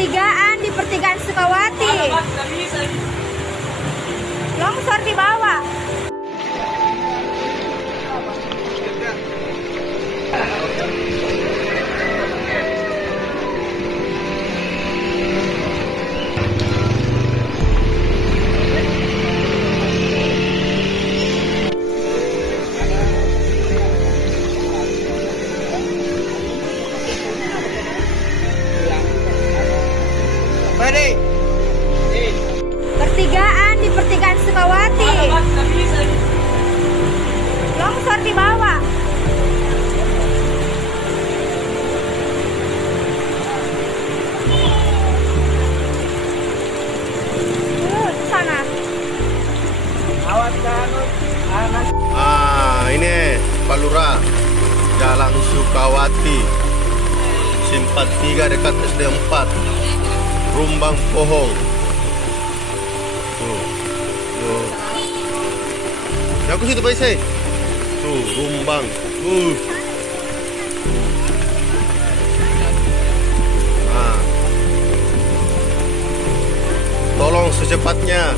Pertigaan di pertigaan Sukawati. Longsor di bawah. Pertigaan di pertigaan Sukawati. Longsor di bawah. Sana. Ini Pak Lurah, Jalan Sukawati, Simpang 3 dekat SD 4, Rumbang Pohong. Tuh. Ya aku situ Pak Isai. Tuh, Rumbang. Tolong secepatnya.